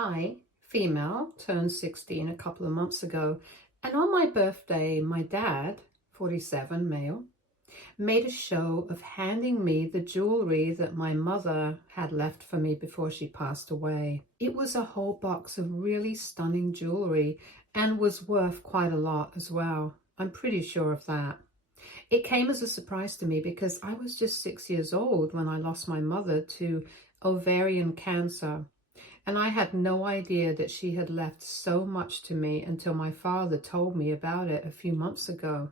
I, female, turned 16 a couple of months ago, and on my birthday, my dad, 47, male, made a show of handing me the jewelry that my mother had left for me before she passed away. It was a whole box of really stunning jewelry and was worth quite a lot as well. I'm pretty sure of that. It came as a surprise to me because I was just 6 years old when I lost my mother to ovarian cancer. And I had no idea that she had left so much to me until my father told me about it a few months ago.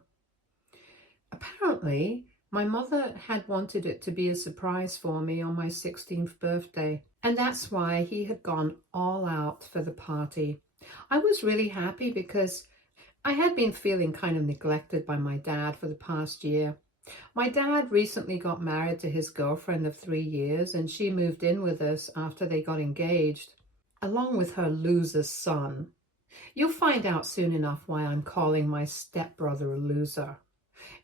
Apparently, my mother had wanted it to be a surprise for me on my 16th birthday, and that's why he had gone all out for the party. I was really happy because I had been feeling kind of neglected by my dad for the past year. My dad recently got married to his girlfriend of 3 years, and she moved in with us after they got engaged, along with her loser son. You'll find out soon enough why I'm calling my stepbrother a loser.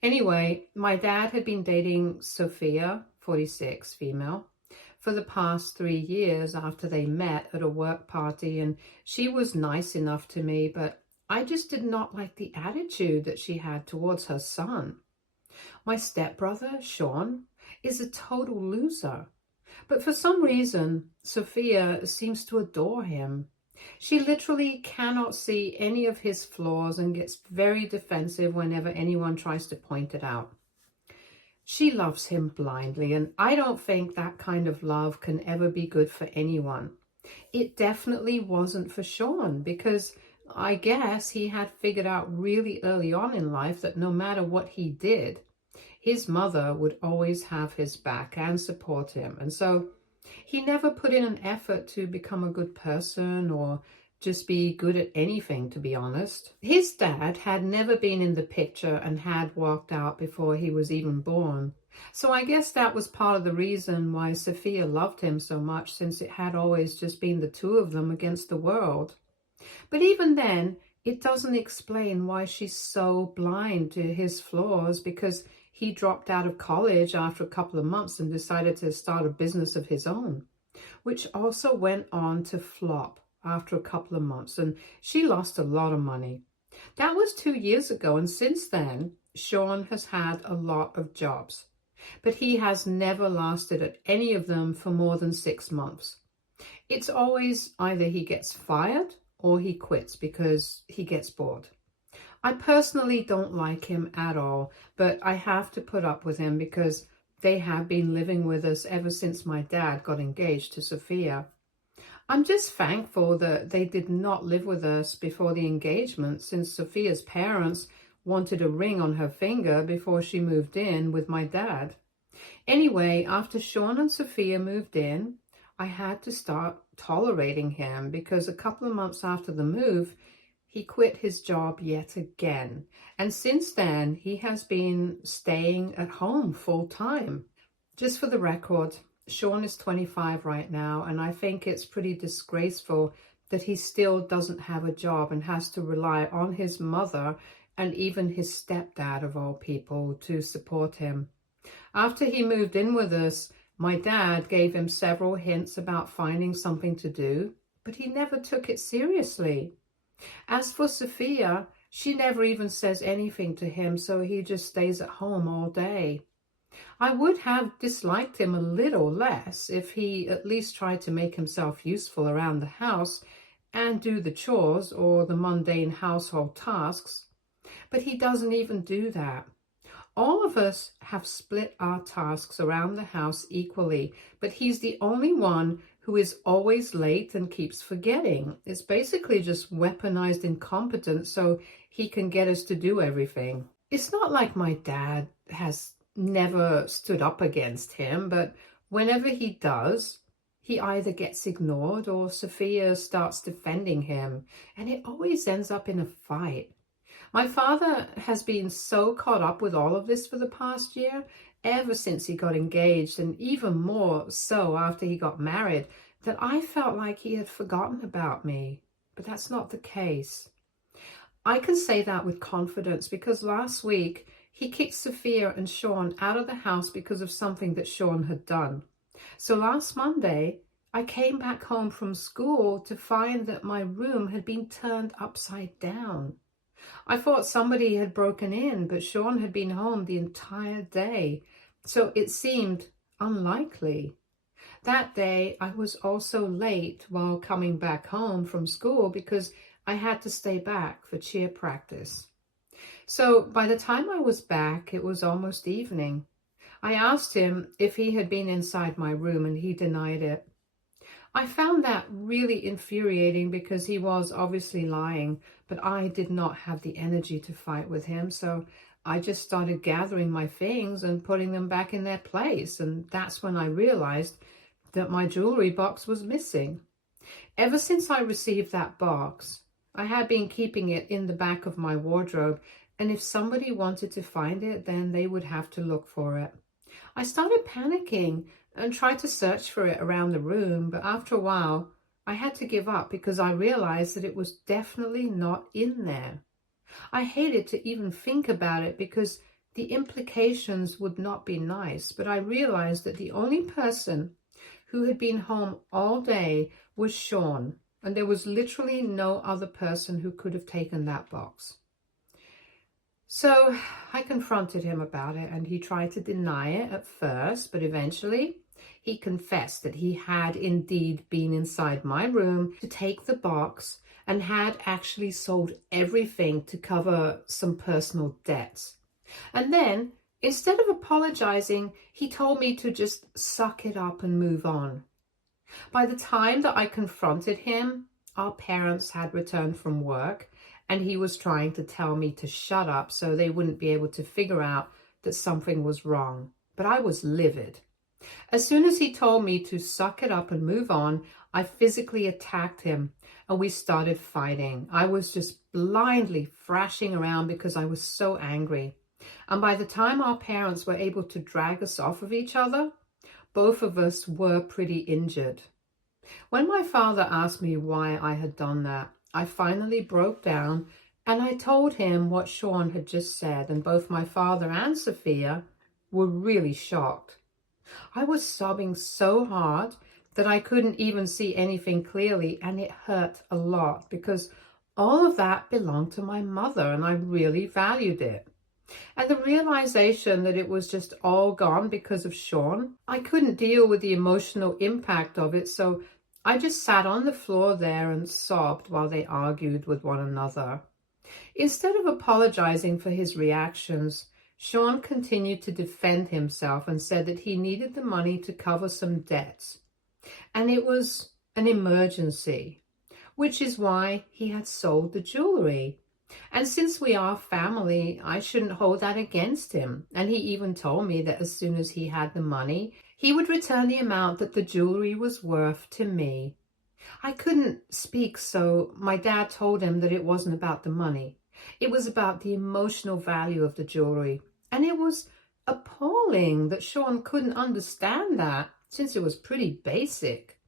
Anyway, my dad had been dating Sophia, 46, female, for the past 3 years after they met at a work party, and she was nice enough to me, but I just did not like the attitude that she had towards her son. My stepbrother, Sean, is a total loser. But for some reason, Sophia seems to adore him. She literally cannot see any of his flaws and gets very defensive whenever anyone tries to point it out. She loves him blindly, and I don't think that kind of love can ever be good for anyone. It definitely wasn't for Sean, because I guess he had figured out really early on in life that no matter what he did, his mother would always have his back and support him. And so he never put in an effort to become a good person or just be good at anything, to be honest. His dad had never been in the picture and had walked out before he was even born. So I guess that was part of the reason why Sophia loved him so much, since it had always just been the two of them against the world. But even then, it doesn't explain why she's so blind to his flaws, because he dropped out of college after a couple of months and decided to start a business of his own, which also went on to flop after a couple of months, and she lost a lot of money. That was 2 years ago, and since then, Sean has had a lot of jobs, but he has never lasted at any of them for more than 6 months. It's always either he gets fired or he quits because he gets bored. I personally don't like him at all, but I have to put up with him because they have been living with us ever since my dad got engaged to Sophia. I'm just thankful that they did not live with us before the engagement, since Sophia's parents wanted a ring on her finger before she moved in with my dad. Anyway, after Sean and Sophia moved in, I had to start tolerating him because a couple of months after the move, he quit his job yet again. And since then, he has been staying at home full time. Just for the record, Sean is 25 right now, and I think it's pretty disgraceful that he still doesn't have a job and has to rely on his mother and even his stepdad, of all people, to support him. After he moved in with us, my dad gave him several hints about finding something to do, but he never took it seriously. As for Sophia, she never even says anything to him, so he just stays at home all day. I would have disliked him a little less if he at least tried to make himself useful around the house and do the chores or the mundane household tasks, but he doesn't even do that. All of us have split our tasks around the house equally, but he's the only one who is always late and keeps forgetting. It's basically just weaponized incompetence so he can get us to do everything. It's not like my dad has never stood up against him, but whenever he does, he either gets ignored or Sophia starts defending him, and it always ends up in a fight. My father has been so caught up with all of this for the past year, ever since he got engaged, and even more so after he got married, that I felt like he had forgotten about me. But that's not the case. I can say that with confidence because last week he kicked Sophia and Sean out of the house because of something that Sean had done. So last Monday, I came back home from school to find that my room had been turned upside down. I thought somebody had broken in, but Sean had been home the entire day, so it seemed unlikely. That day, I was also late while coming back home from school because I had to stay back for cheer practice. So by the time I was back, it was almost evening. I asked him if he had been inside my room and he denied it. I found that really infuriating because he was obviously lying, but I did not have the energy to fight with him, so I just started gathering my things and putting them back in their place, and that's when I realized that my jewelry box was missing. Ever since I received that box, I had been keeping it in the back of my wardrobe, and if somebody wanted to find it, then they would have to look for it. I started panicking and tried to search for it around the room, but after a while, I had to give up because I realized that it was definitely not in there. I hated to even think about it because the implications would not be nice, but I realized that the only person who had been home all day was Sean, and there was literally no other person who could have taken that box. So I confronted him about it, and he tried to deny it at first, but eventually he confessed that he had indeed been inside my room to take the box and had actually sold everything to cover some personal debts. And then, instead of apologizing, he told me to just suck it up and move on. By the time that I confronted him, our parents had returned from work, and he was trying to tell me to shut up so they wouldn't be able to figure out that something was wrong. But I was livid. As soon as he told me to suck it up and move on, I physically attacked him and we started fighting. I was just blindly thrashing around because I was so angry. And by the time our parents were able to drag us off of each other, both of us were pretty injured. When my father asked me why I had done that, I finally broke down and I told him what Sean had just said, and both my father and Sophia were really shocked. I was sobbing so hard that I couldn't even see anything clearly, and it hurt a lot because all of that belonged to my mother and I really valued it. And the realization that it was just all gone because of Sean, I couldn't deal with the emotional impact of it, so I just sat on the floor there and sobbed while they argued with one another. Instead of apologizing for his reactions, Sean continued to defend himself and said that he needed the money to cover some debts. And it was an emergency, which is why he had sold the jewelry. And since we are family, I shouldn't hold that against him. And he even told me that as soon as he had the money, he would return the amount that the jewelry was worth to me. I couldn't speak, so my dad told him that it wasn't about the money. It was about the emotional value of the jewelry. And it was appalling that Sean couldn't understand that, since it was pretty basic.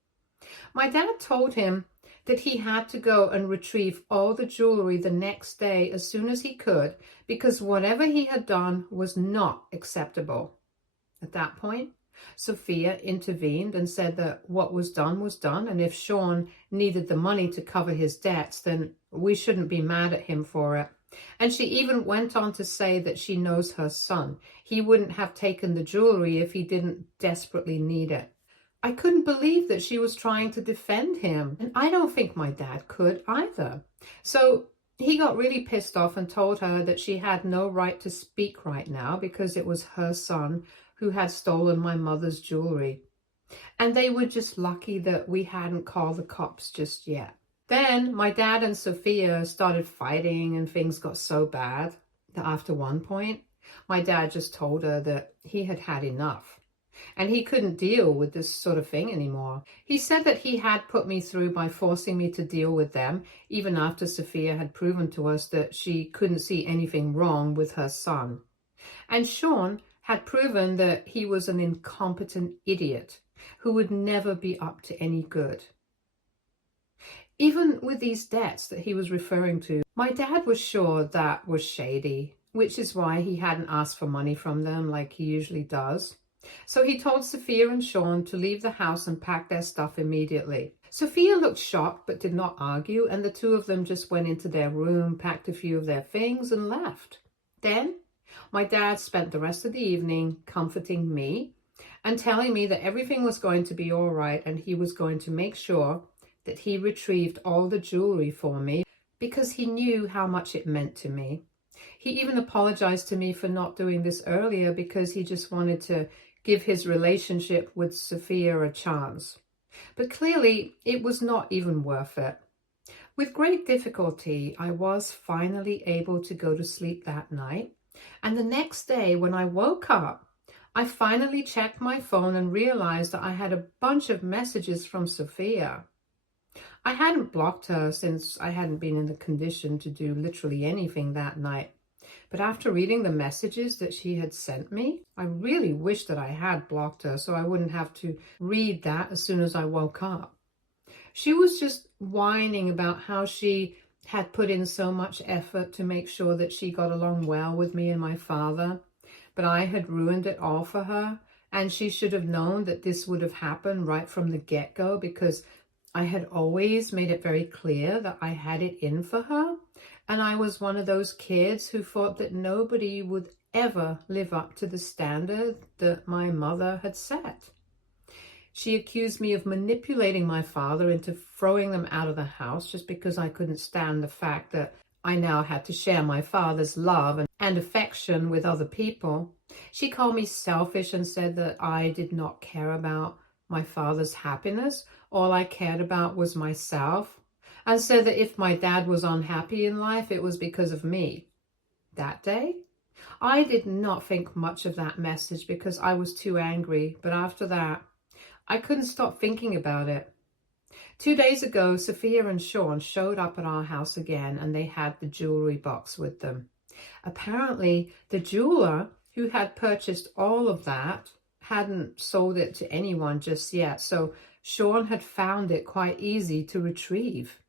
My dad told him that he had to go and retrieve all the jewelry the next day as soon as he could, because whatever he had done was not acceptable. At that point, Sophia intervened and said that what was done, and if Sean needed the money to cover his debts, then we shouldn't be mad at him for it. And she even went on to say that she knows her son. He wouldn't have taken the jewelry if he didn't desperately need it. I couldn't believe that she was trying to defend him, and I don't think my dad could either. So he got really pissed off and told her that she had no right to speak right now because it was her son who had stolen my mother's jewelry. And they were just lucky that we hadn't called the cops just yet. Then my dad and Sophia started fighting, and things got so bad that after one point, my dad just told her that he had had enough and he couldn't deal with this sort of thing anymore. He said that he had put me through by forcing me to deal with them, even after Sophia had proven to us that she couldn't see anything wrong with her son. And Sean had proven that he was an incompetent idiot who would never be up to any good. Even with these debts that he was referring to, my dad was sure that was shady, which is why he hadn't asked for money from them like he usually does. So he told Sophia and Sean to leave the house and pack their stuff immediately. Sophia looked shocked but did not argue, and the two of them just went into their room, packed a few of their things, and left. Then my dad spent the rest of the evening comforting me and telling me that everything was going to be all right, and he was going to make sure that he retrieved all the jewelry for me because he knew how much it meant to me. He even apologized to me for not doing this earlier because he just wanted to give his relationship with Sophia a chance. But clearly, it was not even worth it. With great difficulty, I was finally able to go to sleep that night. And the next day, when I woke up, I finally checked my phone and realized that I had a bunch of messages from Sophia. I hadn't blocked her since I hadn't been in the condition to do literally anything that night. But after reading the messages that she had sent me, I really wished that I had blocked her so I wouldn't have to read that as soon as I woke up. She was just whining about how she had put in so much effort to make sure that she got along well with me and my father, but I had ruined it all for her, and she should have known that this would have happened right from the get-go because I had always made it very clear that I had it in for her, and I was one of those kids who thought that nobody would ever live up to the standard that my mother had set. She accused me of manipulating my father into throwing them out of the house just because I couldn't stand the fact that I now had to share my father's love and affection with other people. She called me selfish and said that I did not care about my father's happiness. All I cared about was myself, and said that if my dad was unhappy in life, it was because of me. That day, I did not think much of that message because I was too angry, but after that, I couldn't stop thinking about it. 2 days ago, Sophia and Sean showed up at our house again, and they had the jewelry box with them. Apparently, the jeweler who had purchased all of that hadn't sold it to anyone just yet, so Sean had found it quite easy to retrieve.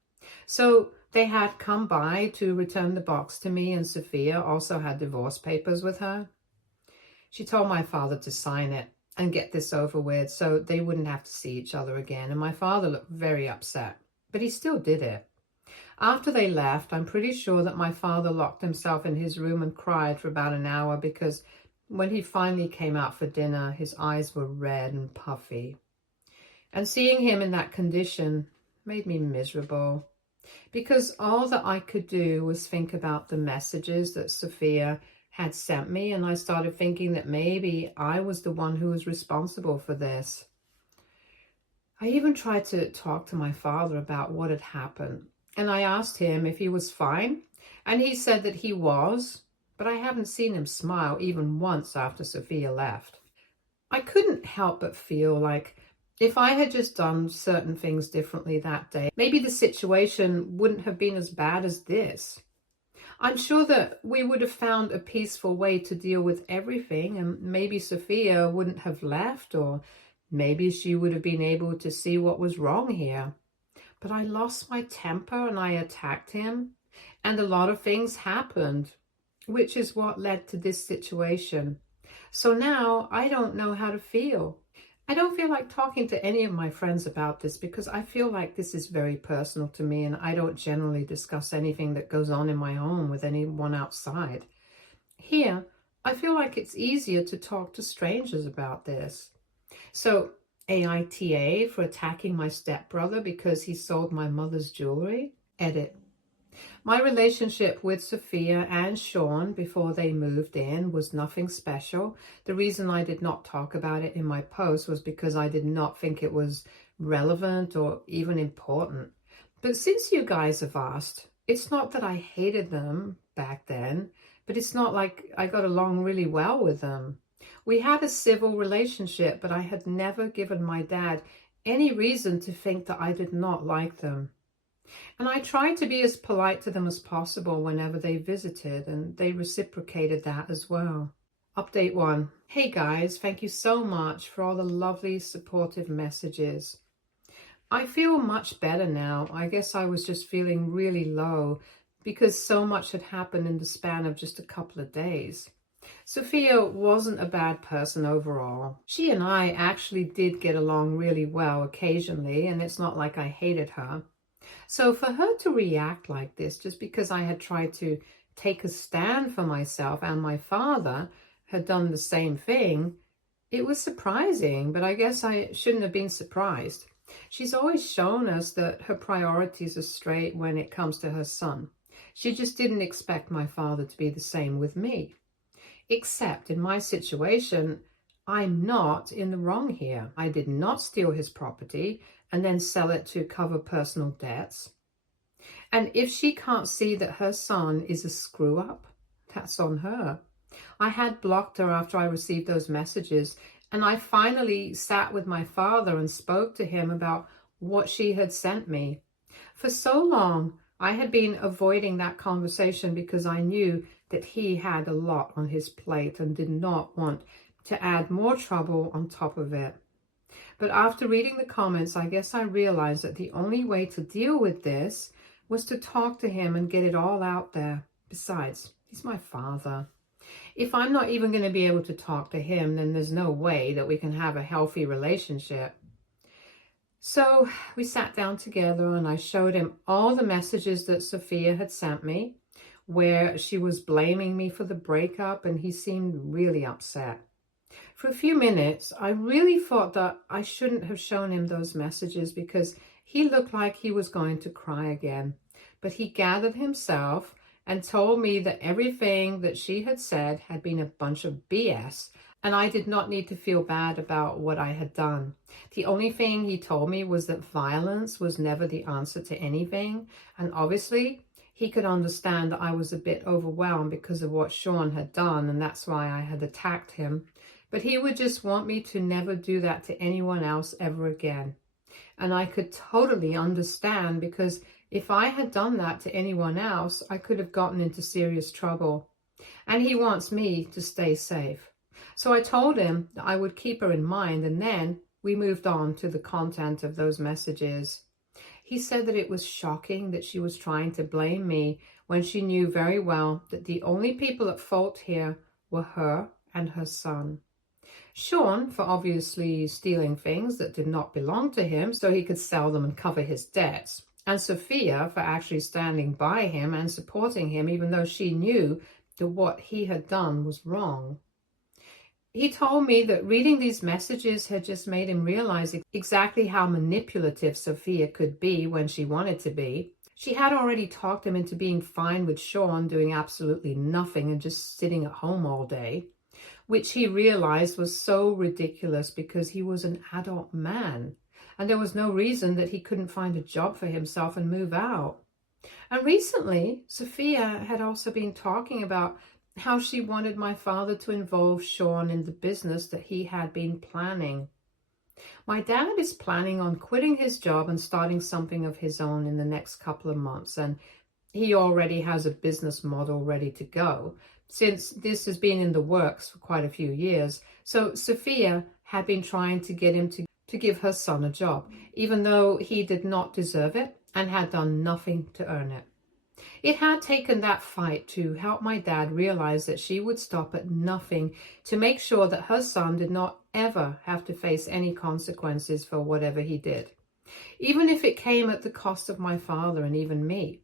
So they had come by to return the box to me, and Sophia also had divorce papers with her. She told my father to sign it and get this over with so they wouldn't have to see each other again, and my father looked very upset, but he still did it. After they left, I'm pretty sure that my father locked himself in his room and cried for about an hour because when he finally came out for dinner, his eyes were red and puffy. And seeing him in that condition made me miserable because all that I could do was think about the messages that Sophia had sent me, and I started thinking that maybe I was the one who was responsible for this. I even tried to talk to my father about what had happened, and I asked him if he was fine, and he said that he was, but I haven't seen him smile even once after Sophia left. I couldn't help but feel like if I had just done certain things differently that day, maybe the situation wouldn't have been as bad as this. I'm sure that we would have found a peaceful way to deal with everything, and maybe Sophia wouldn't have left, or maybe she would have been able to see what was wrong here. But I lost my temper and I attacked him, and a lot of things happened, which is what led to this situation. So now I don't know how to feel. I don't feel like talking to any of my friends about this because I feel like this is very personal to me, and I don't generally discuss anything that goes on in my home with anyone outside. Here, I feel like it's easier to talk to strangers about this. So, AITA for attacking my stepbrother because he sold my mother's jewelry. Edit. My relationship with Sophia and Sean before they moved in was nothing special. The reason I did not talk about it in my post was because I did not think it was relevant or even important. But since you guys have asked, it's not that I hated them back then, but it's not like I got along really well with them. We had a civil relationship, but I had never given my dad any reason to think that I did not like them. And I tried to be as polite to them as possible whenever they visited, and they reciprocated that as well. Update 1. Hey guys, thank you so much for all the lovely supportive messages. I feel much better now. I guess I was just feeling really low because so much had happened in the span of just a couple of days. Sophia wasn't a bad person overall. She and I actually did get along really well occasionally, and it's not like I hated her. So for her to react like this, just because I had tried to take a stand for myself and my father had done the same thing, it was surprising, but I guess I shouldn't have been surprised. She's always shown us that her priorities are straight when it comes to her son. She just didn't expect my father to be the same with me. Except in my situation, I'm not in the wrong here. I did not steal his property and then sell it to cover personal debts. And if she can't see that her son is a screw up, that's on her. I had blocked her after I received those messages, and I finally sat with my father and spoke to him about what she had sent me. For so long, I had been avoiding that conversation because I knew that he had a lot on his plate and did not want to add more trouble on top of it. But after reading the comments, I guess I realized that the only way to deal with this was to talk to him and get it all out there. Besides, he's my father. If I'm not even going to be able to talk to him, then there's no way that we can have a healthy relationship. So we sat down together and I showed him all the messages that Sophia had sent me, where she was blaming me for the breakup, and he seemed really upset. For a few minutes, I really thought that I shouldn't have shown him those messages because he looked like he was going to cry again. But he gathered himself and told me that everything that she had said had been a bunch of BS, and I did not need to feel bad about what I had done. The only thing he told me was that violence was never the answer to anything, and obviously he could understand that I was a bit overwhelmed because of what Sean had done, and that's why I had attacked him. But he would just want me to never do that to anyone else ever again. And I could totally understand, because if I had done that to anyone else, I could have gotten into serious trouble. And he wants me to stay safe. So I told him that I would keep her in mind, and then we moved on to the content of those messages. He said that it was shocking that she was trying to blame me when she knew very well that the only people at fault here were her and her son. Sean for obviously stealing things that did not belong to him so he could sell them and cover his debts. And Sophia for actually standing by him and supporting him even though she knew that what he had done was wrong. He told me that reading these messages had just made him realize exactly how manipulative Sophia could be when she wanted to be. She had already talked him into being fine with Sean doing absolutely nothing and just sitting at home all day, which he realized was so ridiculous because he was an adult man and there was no reason that he couldn't find a job for himself and move out. And recently, Sophia had also been talking about how she wanted my father to involve Sean in the business that he had been planning. My dad is planning on quitting his job and starting something of his own in the next couple of months, and he already has a business model ready to go, since this has been in the works for quite a few years. So Sophia had been trying to get him to give her son a job, even though he did not deserve it and had done nothing to earn it. It had taken that fight to help my dad realize that she would stop at nothing to make sure that her son did not ever have to face any consequences for whatever he did, even if it came at the cost of my father and even me.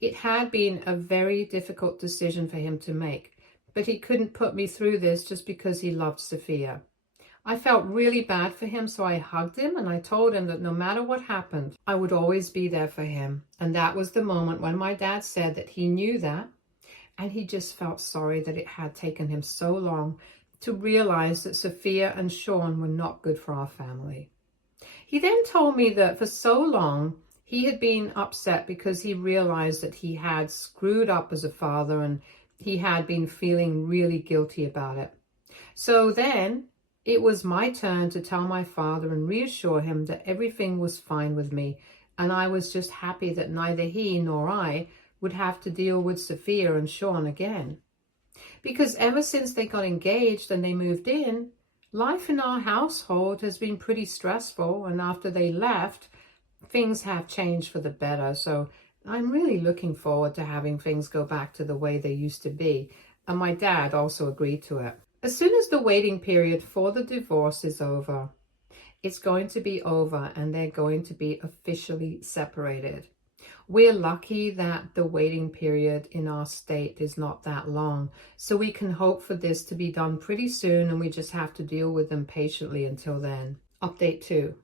It had been a very difficult decision for him to make, but he couldn't put me through this just because he loved Sophia. I felt really bad for him, so I hugged him and I told him that no matter what happened, I would always be there for him. And that was the moment when my dad said that he knew that, and he just felt sorry that it had taken him so long to realize that Sophia and Sean were not good for our family. He then told me that for so long, he had been upset because he realized that he had screwed up as a father and he had been feeling really guilty about it. So then it was my turn to tell my father and reassure him that everything was fine with me, and I was just happy that neither he nor I would have to deal with Sophia and Sean again. Because ever since they got engaged and they moved in, life in our household has been pretty stressful, and after they left, things have changed for the better. So I'm really looking forward to having things go back to the way they used to be. and my dad also agreed to it. As soon as the waiting period for the divorce is over, it's going to be over and they're going to be officially separated. We're lucky that the waiting period in our state is not that long, so we can hope for this to be done pretty soon, and we just have to deal with them patiently until then. Update 2.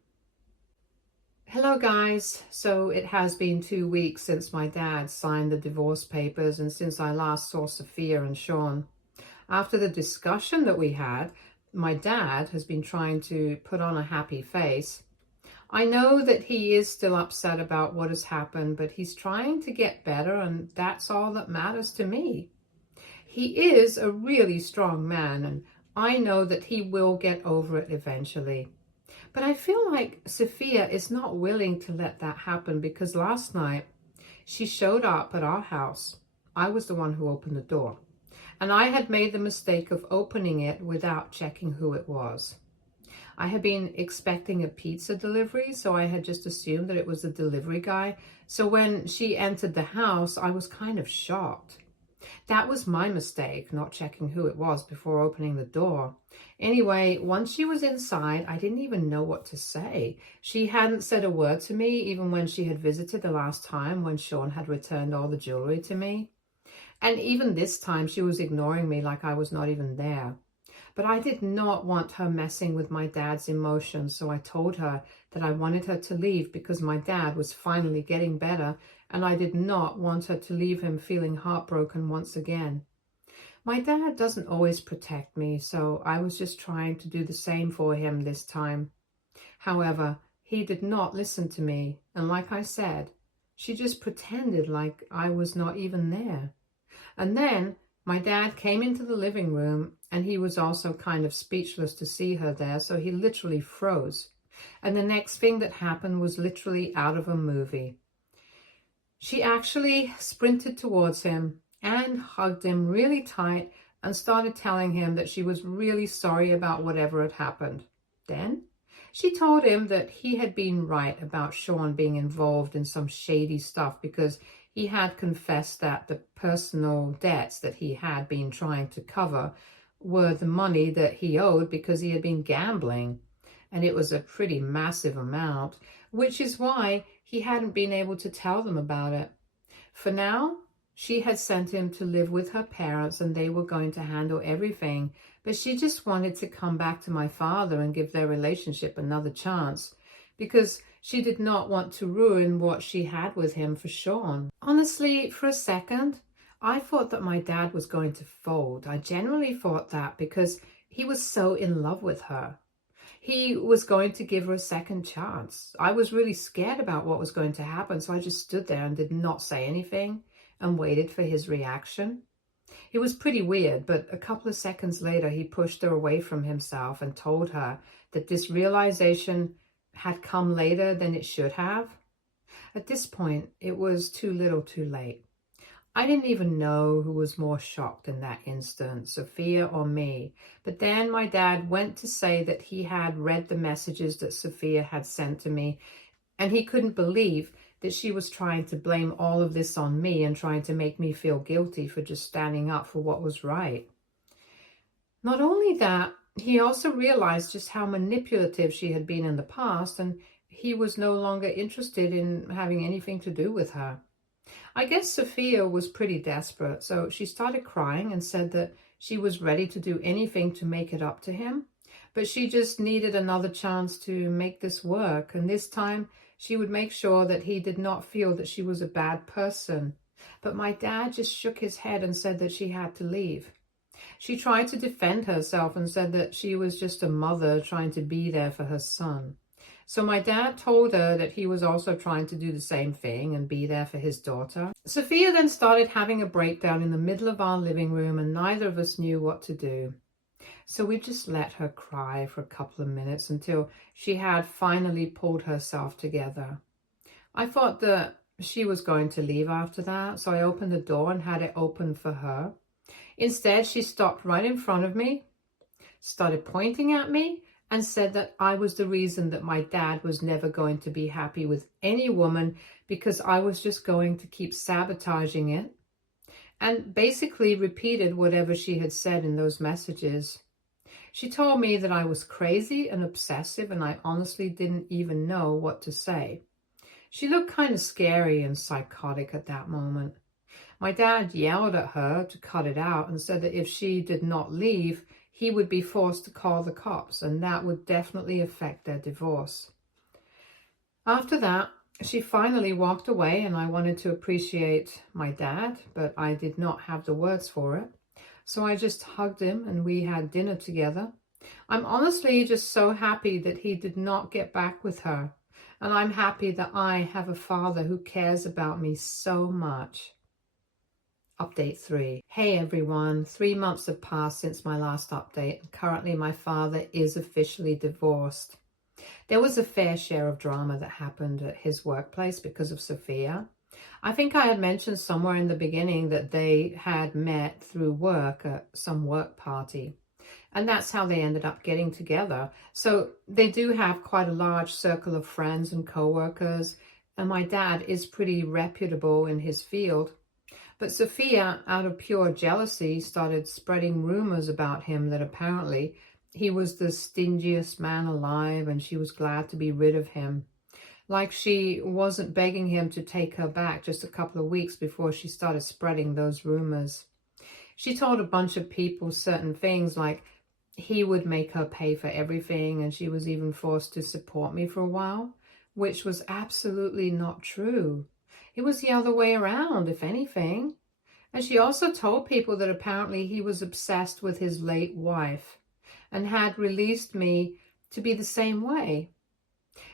Hello guys, so it has been 2 weeks since my dad signed the divorce papers and since I last saw Sophia and Sean. After the discussion that we had, my dad has been trying to put on a happy face. I know that he is still upset about what has happened, but he's trying to get better, and that's all that matters to me. He is a really strong man, and I know that he will get over it eventually. But I feel like Sophia is not willing to let that happen, because last night she showed up at our house. I was the one who opened the door, and I had made the mistake of opening it without checking who it was. I had been expecting a pizza delivery, so I had just assumed that it was the delivery guy. So when she entered the house, I was kind of shocked. That was my mistake, not checking who it was before opening the door. Anyway, once she was inside, I didn't even know what to say. She hadn't said a word to me, even when she had visited the last time when Sean had returned all the jewelry to me. And even this time, she was ignoring me like I was not even there. But I did not want her messing with my dad's emotions, so I told her that I wanted her to leave because my dad was finally getting better, and I did not want her to leave him feeling heartbroken once again. My dad doesn't always protect me, so I was just trying to do the same for him this time. However, he did not listen to me, and like I said, she just pretended like I was not even there. And then my dad came into the living room, and he was also kind of speechless to see her there, so he literally froze. And the next thing that happened was literally out of a movie. She actually sprinted towards him and hugged him really tight and started telling him that she was really sorry about whatever had happened. Then she told him that he had been right about Sean being involved in some shady stuff, because he had confessed that the personal debts that he had been trying to cover were the money that he owed because he had been gambling. And it was a pretty massive amount, which is why he hadn't been able to tell them about it. For now, she had sent him to live with her parents and they were going to handle everything. But she just wanted to come back to my father and give their relationship another chance, because she did not want to ruin what she had with him for Sean. Honestly, for a second, I thought that my dad was going to fold. I generally thought that because he was so in love with her. He was going to give her a second chance. I was really scared about what was going to happen, so I just stood there and did not say anything and waited for his reaction. It was pretty weird, but a couple of seconds later, he pushed her away from himself and told her that this realization had come later than it should have. At this point, it was too little too late. I didn't even know who was more shocked in that instant, Sophia or me. But then my dad went to say that he had read the messages that Sophia had sent to me, and he couldn't believe that she was trying to blame all of this on me and trying to make me feel guilty for just standing up for what was right. Not only that, he also realized just how manipulative she had been in the past, and he was no longer interested in having anything to do with her. I guess Sophia was pretty desperate, so she started crying and said that she was ready to do anything to make it up to him, but she just needed another chance to make this work, and this time she would make sure that he did not feel that she was a bad person. But my dad just shook his head and said that she had to leave. She tried to defend herself and said that she was just a mother trying to be there for her son. So my dad told her that he was also trying to do the same thing and be there for his daughter. Sophia then started having a breakdown in the middle of our living room, and neither of us knew what to do. So we just let her cry for a couple of minutes until she had finally pulled herself together. I thought that she was going to leave after that, so I opened the door and had it open for her. Instead, she stopped right in front of me, started pointing at me, and said that I was the reason that my dad was never going to be happy with any woman because I was just going to keep sabotaging it. and basically repeated whatever she had said in those messages. She told me that I was crazy and obsessive, and I honestly didn't even know what to say. She looked kind of scary and psychotic at that moment. My dad yelled at her to cut it out and said that if she did not leave, he would be forced to call the cops, and that would definitely affect their divorce. After that, she finally walked away, and I wanted to appreciate my dad, but I did not have the words for it. So I just hugged him and we had dinner together. I'm honestly just so happy that he did not get back with her. And I'm happy that I have a father who cares about me so much. Update 3. Hey everyone, 3 months have passed since my last update, and currently my father is officially divorced. There was a fair share of drama that happened at his workplace because of Sophia. I think I had mentioned somewhere in the beginning that they had met through work at some work party. And that's how they ended up getting together. So they do have quite a large circle of friends and co-workers. And my dad is pretty reputable in his field. But Sophia, out of pure jealousy, started spreading rumors about him that apparently he was the stingiest man alive and she was glad to be rid of him. Like she wasn't begging him to take her back just a couple of weeks before she started spreading those rumors. She told a bunch of people certain things like he would make her pay for everything, and she was even forced to support me for a while, which was absolutely not true. It was the other way around, if anything. And she also told people that apparently he was obsessed with his late wife and had released me to be the same way.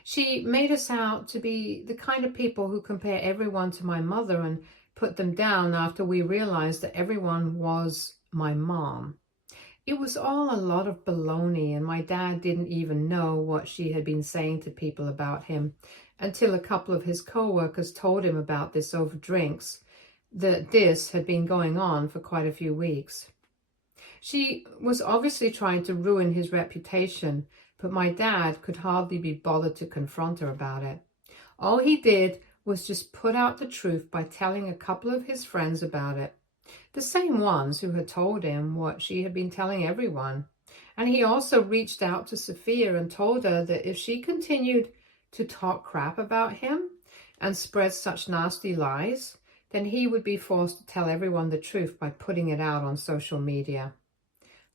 She made us out to be the kind of people who compare everyone to my mother and put them down after we realized that everyone was my mom. It was all a lot of baloney, and my dad didn't even know what she had been saying to people about him until a couple of his co-workers told him about this over drinks, that this had been going on for quite a few weeks. She was obviously trying to ruin his reputation, but my dad could hardly be bothered to confront her about it. All he did was just put out the truth by telling a couple of his friends about it, the same ones who had told him what she had been telling everyone. And he also reached out to Sophia and told her that if she continued to talk crap about him and spread such nasty lies, then he would be forced to tell everyone the truth by putting it out on social media.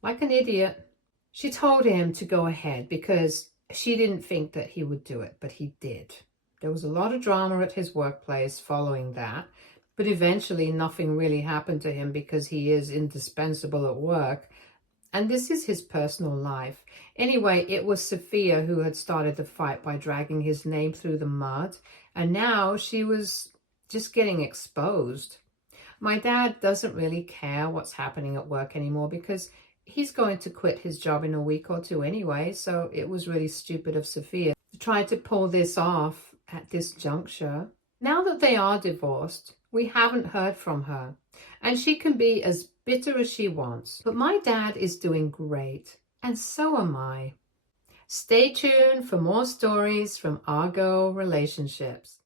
Like an idiot, she told him to go ahead because she didn't think that he would do it, but he did. There was a lot of drama at his workplace following that, but eventually nothing really happened to him because he is indispensable at work, and this is his personal life. Anyway, it was Sophia who had started the fight by dragging his name through the mud, and now she was just getting exposed. My dad doesn't really care what's happening at work anymore because he's going to quit his job in a week or two anyway, so it was really stupid of Sophia to try to pull this off at this juncture. Now that they are divorced, we haven't heard from her, and she can be as bitter as she wants. But my dad is doing great, and so am I. Stay tuned for more stories from Argo Relationships.